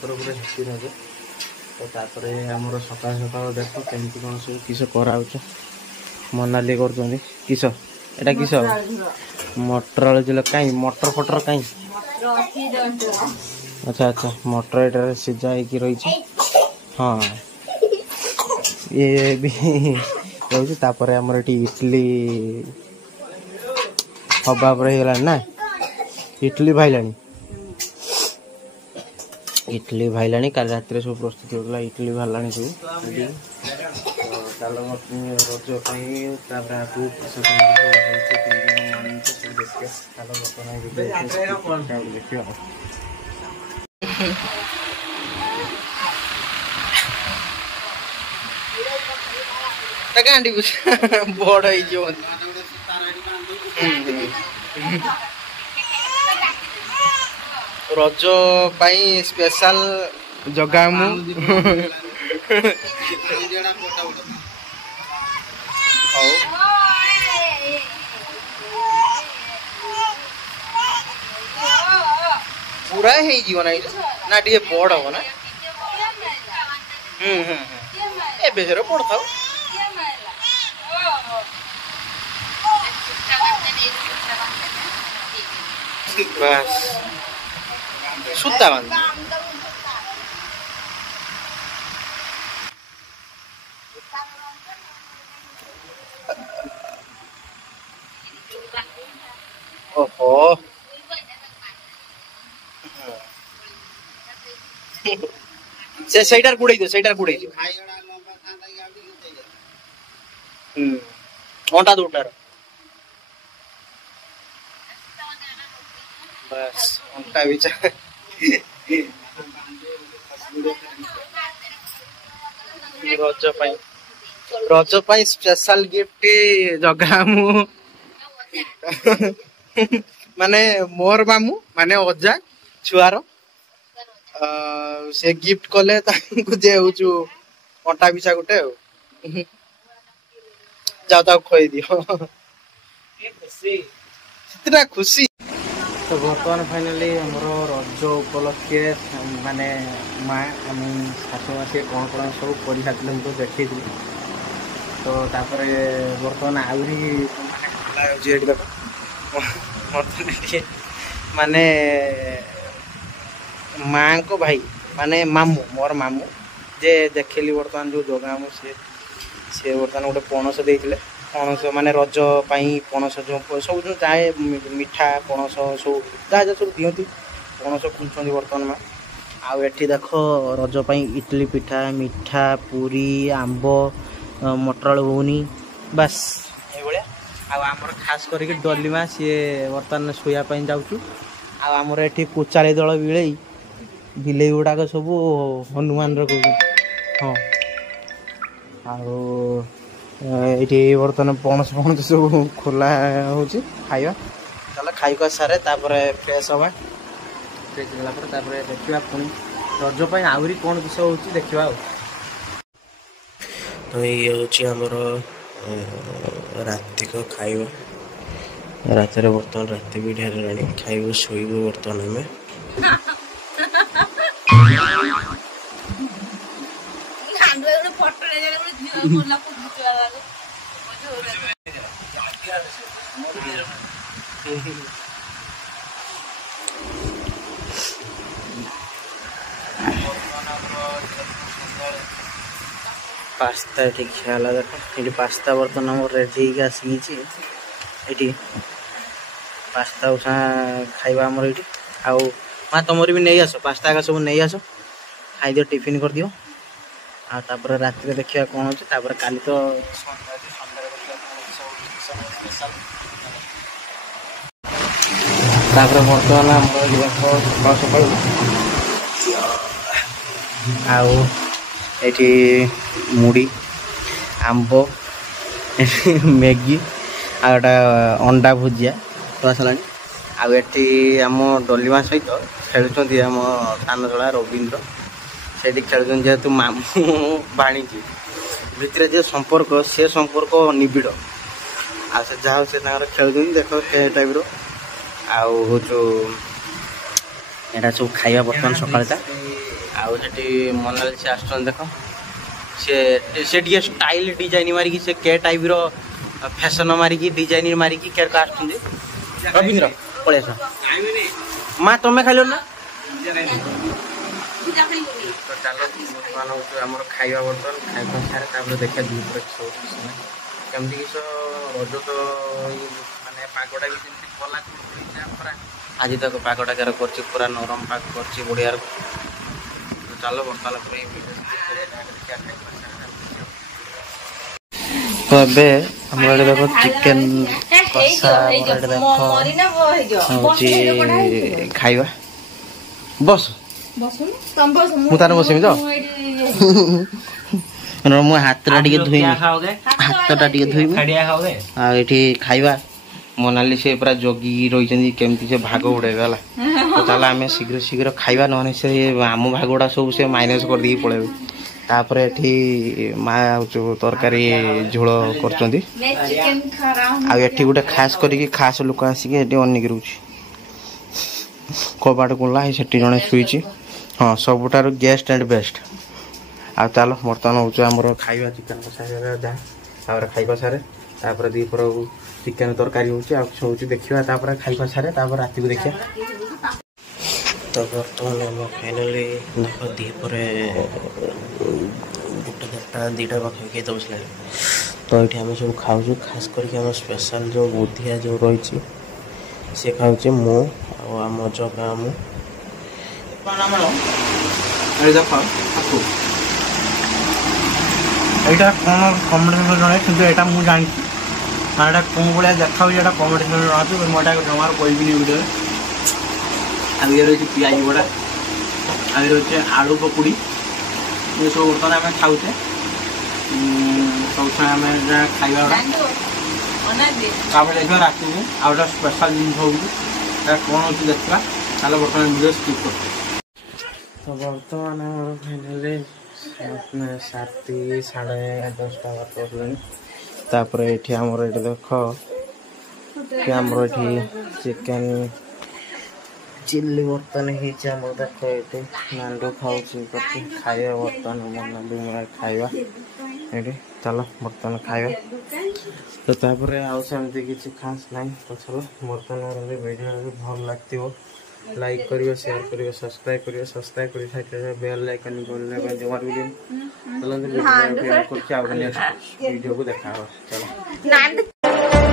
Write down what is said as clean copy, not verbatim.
पूरा हेपी रज तो तापर आमर सकाल सकाल देख केमती कौन सब किस कराऊ मनाली कर किस एटा किस मटर आलू झोल कहीं मटर फटर कहीं अच्छा अच्छा मटर एटार सीझा हो रही हाँ ये भी रही आमर ये इडली हवा पर हो ना इडली भाईला इडली भाईला काल रात सब प्रस्तुत होगा इडली बाहर सब चल रज देखिए बड़ रज स्पेशल जगह पूरा ना टे बड़ हम ना बेसर पड़ था बस सूता बांध ओहो से सेटार गुड़े दो सेटार गुड़े ओंटा दूटार बस ओंटा बिचा रज पाई स्पेशल गिफ्ट जगह माने मोर मामू माने अजा छुआर से गिफ्ट कले जे हूँ अंटा बिछा गोटे जाओ खोई दियो कितना खुशी तो बर्तमान फाइनाली हमर रज उपलक्षे माने माँ आम शाशुमासी कौन कौन सब कर तो देखी तो तापर बर्तमान आहरी माने माँ को भाई माने मामू मोर मामू जे देखली बर्तमान जो जगह सी बर्तमान गोटे पणस देते पणस माने रज पणस जो सब जाए मिठा पणस सब जहाँ जहाँ सब दिखती पणस खुंचती बर्तमान माँ आठी देख रज इडली पिठा मिठा पूरी आंब मटर घुगनी बस ये आमर खास करके डलीमा सी बर्तमान शोयापाई जाऊँ आमर ये कोचाली दल बिलई बिलई गुड़ाक सब हनुमान हाँ ये बर्तमान पणस पणस सब खोला हो खाଇବା चल खाइक सारे फ्रेश हवा फ्रेश होगा देखा पुणी रजपाई आहरी कौन किस हो देखा तो ये हूँ आमर रातिक खाଇବା रात बर्तमान रात भी ढेर खाइब शोब बर्तमान आम पास्ता ये ख्याल देख ये पास्ता बर्तमान आम रेडी आसी पास्ता खाइबा आमर ये आउ माँ तुम भी नहीं आस पास्ता का सब नहीं आस खाई दियो टिफिन कर दियो आपर रात देखा कौन अच्छे काली तो बर्तमान आम सकाल सकाल आठी मुड़ी आंब मैगी आटा अंडा भुजिया तो आसला आठी आम डलीमा सहित खेलुंट आम सान छड़ा रवींद्र से खेलुं जेहेतु मामू भाणीजी भितर जो संपर्क से संपर्क निबिड़ आ जहाँ से खेलुं देख टाइप यहाँ सब खाଇବା बर्तमान सकालटा आठी मोनाली से आस देख से टे स्टाइल डिजाइन मारिकी से के टाइप रो फैशन मारिकी डिजाइन मारिकी के रवींद्र पड़े माँ तुम्हें खाइल ना तो चलो बर्तमान खाଇବା बर्तन खाଇବା सारे देखा दुपर कमी किस रज तो मानने पगटा भी जमी गला आज तक पगटा कार कर पूरा नरम पाग कर बढ़िया तो चलो बर्तमान तो ए हमारे देखो चिकेन कषा देखो खाଇବା बस मुझे बसमी तो मु हाथ धुई हाथ धुई खाଇବା मोनाली से पूरा जगी रही केमती से भाग उड़ेगा तो चल आम शीघ्र शीघ्र खाଇବା ना से आम भाग गुड़ा सब से माइनस कर दी पड़े तापर एठी माँ जो तरकारी झोल कर गोटे खास करी खास लोक आसिक अनेक रोच कबाट खोला से जड़े शुई हाँ सबुठार गेस्ट एंड बेस्ट आ चलो बर्तमान हूँ आमर खाଇବା चिकेन कषा जहाँ खाଇବା सारे तापर दीपर चिकेन तरकारी हूँ देखा खाଇବା सारे रात को देखा तो बर्तमान आम फाइनाली देख दीपर गोटे दीटा पाखे दस लगे तो ये आम सब खाऊ खास करके स्पेशल जो बुधिया जो रही सी खाऊे मु आम जगह मु देख यहाँ कौन कम्पिटिशन जड़े कि यहाँ मुझे जानी यहाँ कौन भाया देखा यहाँ कम्पिटिशन जनाती मोटा जमार कोई वीडियो आगे रही पिज बड़ा आगे रही आलू पकुड़ी ये सब बर्तमान आम खाऊे सब आम खाଇବା देखा रात को आ गए स्पेशल जिन हो कौन हो देखा चलो बर्तमान वीडियो स्किप कर तो बर्तमान फाइनाली 7:30 साढ़े 10टा तापर ये आमर ये देख आमर ये चिकेन चिल्ली बर्तन होम देख ये नांडू खाऊ खाଇବା बर्तन मन खाଇବା ये चलो बर्तन खाଇବା तो तापर आमती किसी खास ना तो चलो बर्तमान वीडियो भल लगती लाइक करियो शेयर करियो सब्सक्राइब कर बेल आइकन बोलने जमार वीडियो चलो नेक्स्ट वीडियो को देखा चलो।